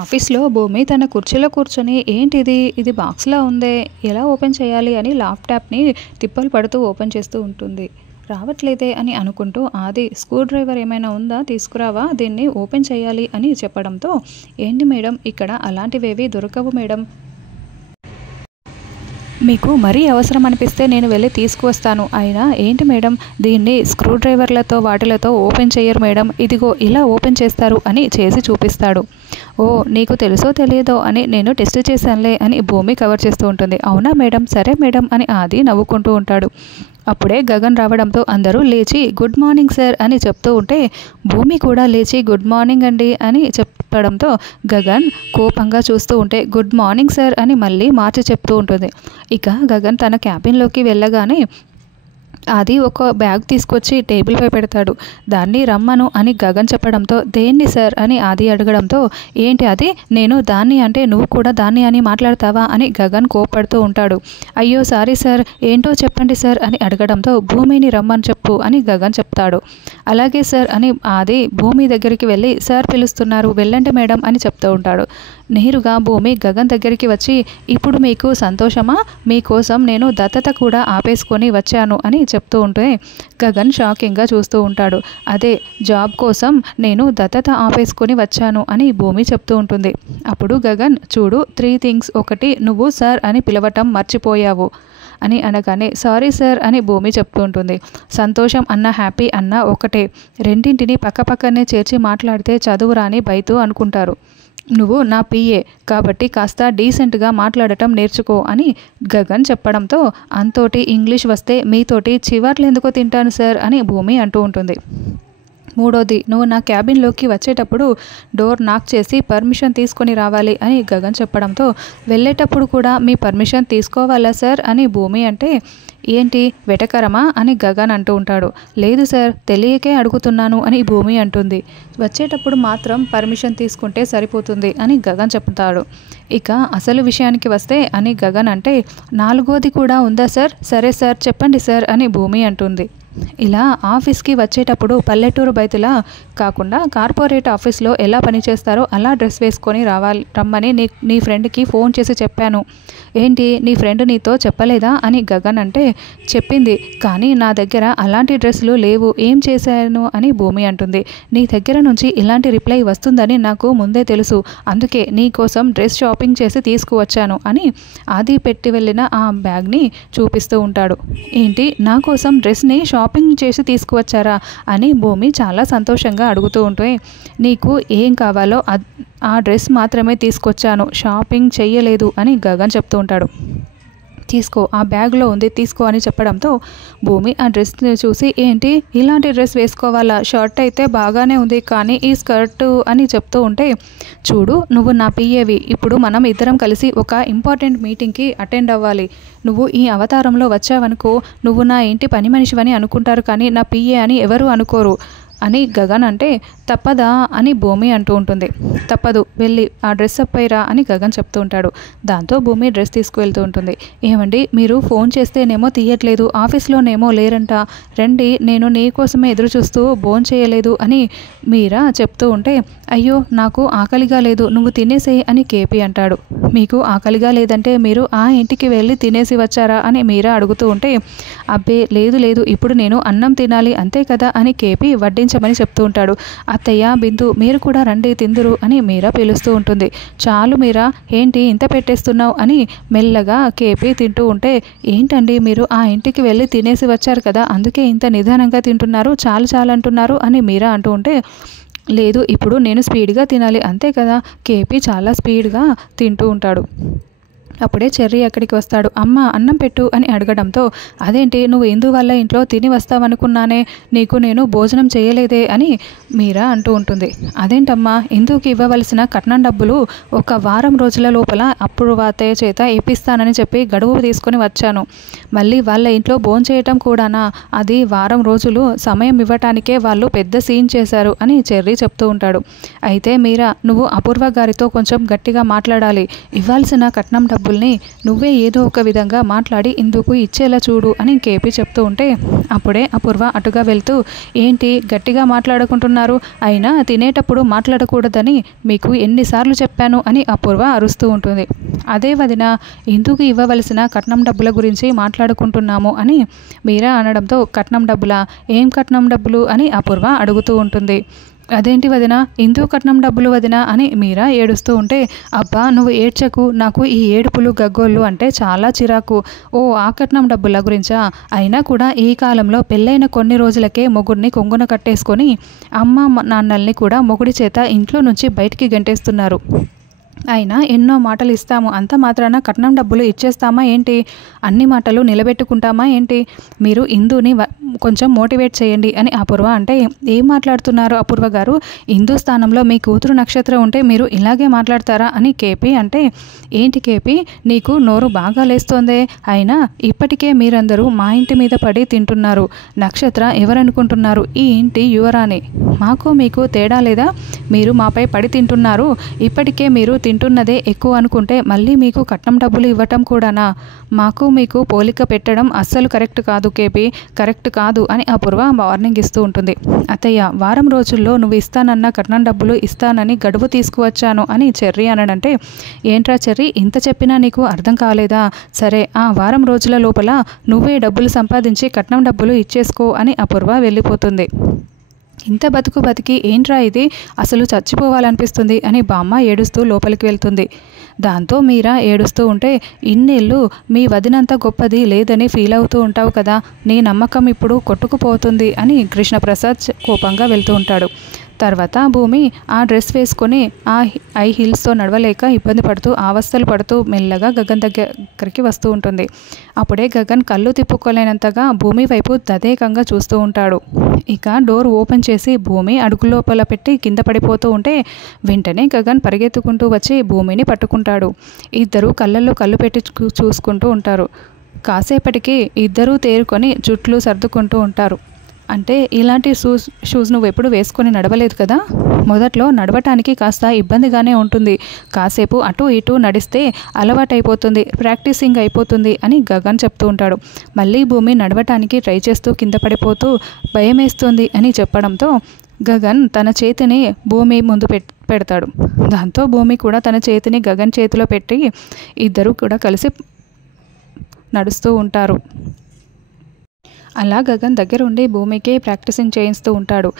ఆఫీస్లో భూమి తన కుర్చీలో కూర్చొని ఏంటిది ఇది బాక్స్లా ఉందే ఎలా ఓపెన్ చేయాలి అని ల్యాప్టాప్ని తిప్పలు పడుతూ ఓపెన్ చేస్తూ ఉంటుంది. రావట్లేదే అని అనుకుంటూ ఆది స్క్రూ డ్రైవర్ ఏమైనా ఉందా తీసుకురావా దీన్ని ఓపెన్ చేయాలి అని చెప్పడంతో ఏంటి మేడం ఇక్కడ అలాంటివేవి దొరకవు మేడం, మీకు మరీ అవసరం అనిపిస్తే నేను వెళ్ళి తీసుకువస్తాను. అయినా ఏంటి మేడం దీన్ని స్క్రూ డ్రైవర్లతో వాటిలతో ఓపెన్ చేయరు మేడం, ఇదిగో ఇలా ఓపెన్ చేస్తారు అని చేసి చూపిస్తాడు. ఓ నీకు తెలుసో తెలియదో అని నేను టెస్ట్ చేశానులే అని భూమి కవర్ చేస్తూ ఉంటుంది. అవునా మేడం, సరే మేడం అని ఆది నవ్వుకుంటూ ఉంటాడు. అప్పుడే గగన్ రావడంతో అందరూ లేచి గుడ్ మార్నింగ్ సార్ అని చెప్తూ ఉంటే భూమి కూడా లేచి గుడ్ మార్నింగ్ అండి అని చెప్పడంతో గగన్ కోపంగా చూస్తూ ఉంటే గుడ్ మార్నింగ్ సార్ అని మళ్ళీ మార్చి చెప్తూ ఉంటుంది. ఇక గగన్ తన క్యాబిన్లోకి వెళ్ళగానే అది ఒక బ్యాగ్ తీసుకొచ్చి టేబుల్పై పెడతాడు. దాన్ని రమ్మను అని గగన్ చెప్పడంతో దేన్ని సార్ అని ఆది అడగడంతో ఏంటి అది నేను దాన్ని అంటే నువ్వు కూడా దాన్ని అని మాట్లాడతావా అని గగన్ కోపడుతూ ఉంటాడు. అయ్యో సారీ సార్ ఏంటో చెప్పండి సార్ అని అడగడంతో భూమిని రమ్మని చెప్పు అని గగన్ చెప్తాడు. అలాగే సార్ అని ఆది భూమి దగ్గరికి వెళ్ళి సార్ పిలుస్తున్నారు వెళ్ళండి మేడం అని చెప్తూ ఉంటాడు. నేరుగా భూమి గగన్ దగ్గరికి వచ్చి ఇప్పుడు మీకు సంతోషమా, మీకోసం నేను దత్తత కూడా ఆపేసుకొని వచ్చాను అని చెప్తూ ఉంటే గగన్ షాకింగ్గా చూస్తూ ఉంటాడు. అదే జాబ్ కోసం నేను దత్తత ఆపేసుకొని వచ్చాను అని భూమి చెప్తూ ఉంటుంది. అప్పుడు గగన్ చూడు 3 things, ఒకటి నువ్వు సార్ అని పిలవటం మర్చిపోయావు అని అనగానే సారీ సార్ అని భూమి చెప్తూ ఉంటుంది. సంతోషం అన్న హ్యాపీ అన్న ఒకటే, రెండింటిని పక్కపక్కనే చేర్చి మాట్లాడితే చదువు రాని బైతు అనుకుంటారు. నువ్వు నా పిఏ కాబట్టి కాస్త డీసెంట్గా మాట్లాడటం నేర్చుకో అని గగన్ చెప్పడంతో అంతోటి ఇంగ్లీష్ వస్తే మీతోటి చివర్లు ఎందుకో తింటాను సార్ అని భూమి అంటూ ఉంటుంది. మూడోది నువ్వు నా క్యాబిన్లోకి వచ్చేటప్పుడు డోర్ నాక్ చేసి పర్మిషన్ తీసుకొని రావాలి అని గగన్ చెప్పడంతో వెళ్ళేటప్పుడు కూడా మీ పర్మిషన్ తీసుకోవాలా సార్ అని భూమి అంటే ఏంటి వెటకరమా అని గగన్ అంటూ ఉంటాడు. లేదు సార్ తెలియకే అడుగుతున్నాను అని భూమి అంటుంది. వచ్చేటప్పుడు మాత్రం పర్మిషన్ తీసుకుంటే సరిపోతుంది అని గగన్ చెప్తాడు. ఇక అసలు విషయానికి వస్తే అని గగన్ అంటే 4వది కూడా ఉందా సార్, సరే సార్ చెప్పండి సార్ అని భూమి అంటుంది. ఇలా ఆఫీస్కి వచ్చేటప్పుడు పల్లెటూరు బయతులా కాకుండా కార్పొరేట్ ఆఫీస్లో ఎలా పనిచేస్తారో అలా డ్రెస్ వేసుకొని రమ్మని నీ ఫ్రెండ్కి ఫోన్ చేసి చెప్పాను. ఏంటి నీ ఫ్రెండ్ నీతో చెప్పలేదా అని గగన్ అంటే చెప్పింది కానీ నా దగ్గర అలాంటి డ్రెస్సులు లేవు ఏం చేశాను అని భూమి అంటుంది. నీ దగ్గర నుంచి ఇలాంటి రిప్లై వస్తుందని నాకు ముందే తెలుసు, అందుకే నీ కోసం డ్రెస్ షాపింగ్ చేసి తీసుకువచ్చాను అని ఆది పెట్టి వెళ్ళిన ఆ బ్యాగ్ని చూపిస్తూ ఉంటాడు. ఏంటి నా కోసం డ్రెస్ని షాపింగ్ చేసి తీసుకువచ్చారా అని భూమి చాలా సంతోషంగా అడుగుతూ ఉంటే నీకు ఏం కావాలో ఆ డ్రెస్ మాత్రమే తీసుకొచ్చాను, షాపింగ్ చెయ్యలేదు అని గగన్ చెప్తూ ఉంటాడు. తీసుకో ఆ బ్యాగ్లో ఉంది తీసుకో అని చెప్పడంతో భూమి ఆ డ్రెస్ని చూసి ఏంటి ఇలాంటి డ్రెస్ వేసుకోవాలా, షర్ట్ అయితే బాగానే ఉంది కానీ ఈ స్కర్టు అని చెప్తూ ఉంటే చూడు నువ్వు నా పిఏవి, ఇప్పుడు మనం ఇద్దరం కలిసి ఒక ఇంపార్టెంట్ మీటింగ్కి అటెండ్ అవ్వాలి, నువ్వు ఈ అవతారంలో వచ్చావనుకో నువ్వు నా ఇంటి పని మనిషివని అనుకుంటారు కానీ నా పిఏ అని ఎవరు అనుకోరు అని గగన్ అంటే తప్పదా అని భూమి అంటూ ఉంటుంది. తప్పదు వెళ్ళి ఆ డ్రెస్ అప్పైరా అని గగన్ చెప్తూ ఉంటాడు. దాంతో భూమి డ్రెస్ తీసుకువెళ్తూ ఉంటుంది. ఏమండి మీరు ఫోన్ చేస్తేనేమో తీయట్లేదు, ఆఫీస్లోనేమో లేరంట, రండి నేను నీ కోసమే ఎదురు చూస్తూ భోన్ చేయలేదు అని మీరా చెప్తూ ఉంటే అయ్యో నాకు ఆకలిగా లేదు నువ్వు తినేసేయి అని కేపీ అంటాడు. మీకు ఆకలిగా లేదంటే మీరు ఆ ఇంటికి వెళ్ళి తినేసి వచ్చారా అని మీరా అడుగుతూ ఉంటే అబ్బే లేదు లేదు ఇప్పుడు నేను అన్నం తినాలి అంతే కదా అని కేపీ వడ్డించమని చెప్తూ ఉంటాడు. అత్తయ్య బిందు మీరు కూడా రండి తిందురు అని మీరా పిలుస్తూ ఉంటుంది. చాలు మీరా ఏంటి ఇంత పెట్టేస్తున్నావు అని మెల్లగా కేపీ తింటూ ఉంటే ఏంటండి మీరు ఆ ఇంటికి వెళ్ళి తినేసి వచ్చారు కదా అందుకే ఇంత నిదానంగా తింటున్నారు, చాలు చాలు అంటున్నారు అని మీరా అంటూ ఉంటే లేదు ఇప్పుడు నేను స్పీడ్గా తినాలి అంతే కదా, కేపీ చాలా స్పీడ్గా తింటూ ఉంటాడు. అప్పుడే చెర్రీ అక్కడికి వస్తాడు. అమ్మ అన్నం పెట్టు అని అడగడంతో అదేంటి నువ్వు ఇందువల్ల ఇంట్లో తిని వస్తావనుకున్నానే, నీకు నేను భోజనం చేయలేదే అని మీరా అంటూ ఉంటుంది. అదేంటమ్మా ఇందుకు ఇవ్వవలసిన కట్నం డబ్బులు ఒక వారం రోజుల లోపల అప్పుడు వాతయ్య చేత ఇప్పిస్తానని చెప్పి గడువు తీసుకొని వచ్చాను, మళ్ళీ వాళ్ళ ఇంట్లో భోజనం చేయటం కూడానా, అది వారం రోజులు సమయం ఇవ్వటానికే వాళ్ళు పెద్ద సీన్ చేశారు అని చెర్రీ చెప్తూ ఉంటాడు. అయితే మీరా నువ్వు అపూర్వ గారితో కొంచెం గట్టిగా మాట్లాడాలి, ఇవ్వాల్సిన కట్నం డబ్బు డబ్బుల్ని నువ్వే ఏదో ఒక విధంగా మాట్లాడి ఇందుకు ఇచ్చేలా చూడు అని కేపీ చెప్తూ ఉంటే అప్పుడే అపూర్వ అటుగా వెళ్తూ, ఏంటి గట్టిగా మాట్లాడుకుంటున్నారు, అయినా తినేటప్పుడు మాట్లాడకూడదని మీకు ఎన్నిసార్లు చెప్పాను అని అపూర్వ అరుస్తూ ఉంటుంది. అదే వదిన, ఇందుకు ఇవ్వవలసిన కట్నం డబ్బుల గురించి మాట్లాడుకుంటున్నాము అని మీరా అనడంతో, కట్నం డబ్బులా, ఏం కట్నం డబ్బులు అని అపూర్వ అడుగుతూ ఉంటుంది. అదేంటి వదిన, ఇందు కట్నం డబ్బులు వదిన అని మీరా ఏడుస్తూ ఉంటే, అబ్బా నువ్వు ఏడ్చకు, నాకు ఈ ఏడుపులు గగ్గోళ్ళు అంటే చాలా చిరాకు. ఓ ఆ కట్నం డబ్బుల గురించా? అయినా కూడా ఈ కాలంలో పెళ్ళైన కొన్ని రోజులకే మొగుడిని కొంగున కట్టేసుకొని అమ్మ నాన్నల్ని కూడా మొగుడి చేత ఇంట్లో నుంచి బయటికి గంటేస్తున్నారు. అయినా ఎన్నో మాటలు ఇస్తాము, అంత మాత్రాన కట్నం డబ్బులు ఇచ్చేస్తామా ఏంటి? అన్ని మాటలు నిలబెట్టుకుంటామా ఏంటి? మీరు ఇందుని కొంచెం మోటివేట్ చేయండి అని అపూర్వ అంటే, ఏం మాట్లాడుతున్నారు అపూర్వ గారు, ఇందు స్థానంలో మీ కూతురు నక్షత్రం ఉంటే మీరు ఇలాగే మాట్లాడతారా అని కేపీ అంటే, ఏంటి కేపీ నీకు నోరు బాగా లేస్తోందే, అయినా ఇప్పటికే మీరందరూ మా ఇంటి మీద పడి తింటున్నారు. నక్షత్ర ఎవరనుకుంటున్నారు, ఈ ఇంటి యువరాణి. మాకు మీకు తేడా లేదా? మీరు మాపై పడి తింటున్నారు, ఇప్పటికే మీరు తింటున్నదే ఎక్కువ అనుకుంటే మళ్ళీ మీకు కట్నం డబ్బులు ఇవ్వటం కూడానా? మాకు మీకు పోలిక పెట్టడం అస్సలు కరెక్ట్ కాదు కేపీ, కరెక్ట్ కాదు అని అపూర్వ వార్నింగ్ ఇస్తూ ఉంటుంది. అత్తయ్య, వారం రోజుల్లో నువ్వు ఇస్తానన్న కట్నం డబ్బులు ఇస్తానని గడువు తీసుకువచ్చాను అని చెర్రీ అనడంటే, ఏంట్రా చెర్రీ, ఇంత చెప్పినా నీకు అర్థం కాలేదా? సరే, ఆ వారం రోజుల లోపల నువ్వే డబ్బులు సంపాదించి కట్నం డబ్బులు ఇచ్చేసుకో అని అపూర్వ వెళ్ళిపోతుంది. ఇంత బతుకు బతికి ఏంట్రా ఇది, అసలు చచ్చిపోవాలనిపిస్తుంది అని బామ్మ ఏడుస్తూ లోపలికి వెళ్తుంది. దాంతో మీరా ఏడుస్తూ ఉంటే, ఇన్నేళ్ళు మీ వదినంత గొప్పది లేదని ఫీల్ అవుతూ ఉంటావు కదా, నీ నమ్మకం ఇప్పుడు కొట్టుకుపోతుంది అని కృష్ణప్రసాద్ కోపంగా వెళ్తూ ఉంటాడు. తర్వాత భూమి ఆ డ్రెస్ వేసుకొని ఆ హై హీల్స్తో నడవలేక ఇబ్బంది పడుతూ అవస్థలు పడుతూ మెల్లగా గగన్ దగ్గరికి వస్తూ ఉంటుంది. అప్పుడే గగన్ కళ్ళు తిప్పుకోలేనంతగా భూమి వైపు తదేకంగా చూస్తూ ఉంటాడు. ఇక డోర్ ఓపెన్ చేసి భూమి అడుగు లోపల పెట్టి కింద పడిపోతూ ఉంటే వెంటనే గగన్ పరిగెత్తుకుంటూ వచ్చి భూమిని పట్టుకుంటాడు. ఇద్దరు కళ్ళల్లో కళ్ళు పెట్టి చూసుకుంటూ ఉంటారు. కాసేపటికి ఇద్దరూ తేరుకొని జుట్లు సర్దుకుంటూ ఉంటారు. అంటే ఇలాంటి షూస్ నువ్వు ఎప్పుడు వేసుకొని నడవలేదు కదా, మొదట్లో నడవటానికి కాస్త ఇబ్బందిగానే ఉంటుంది, కాసేపు అటు ఇటు నడిస్తే అలవాటైపోతుంది, ప్రాక్టీసింగ్ అయిపోతుంది అని గగన్ చెప్తూ ఉంటాడు. మళ్ళీ భూమి నడవటానికి ట్రై చేస్తూ కింద పడిపోతూ భయమేస్తుంది అని చెప్పడంతో గగన్ తన చేతిని భూమి ముందు పెడతాడు. దాంతో భూమి కూడా తన చేతిని గగన్ చేతిలో పెట్టి ఇద్దరు కూడా కలిసి నడుస్తూ ఉంటారు. అలా గగన్ దగ్గరుండి భూమికి ప్రాక్టీసింగ్ చేయిస్తూ ఉంటాడు.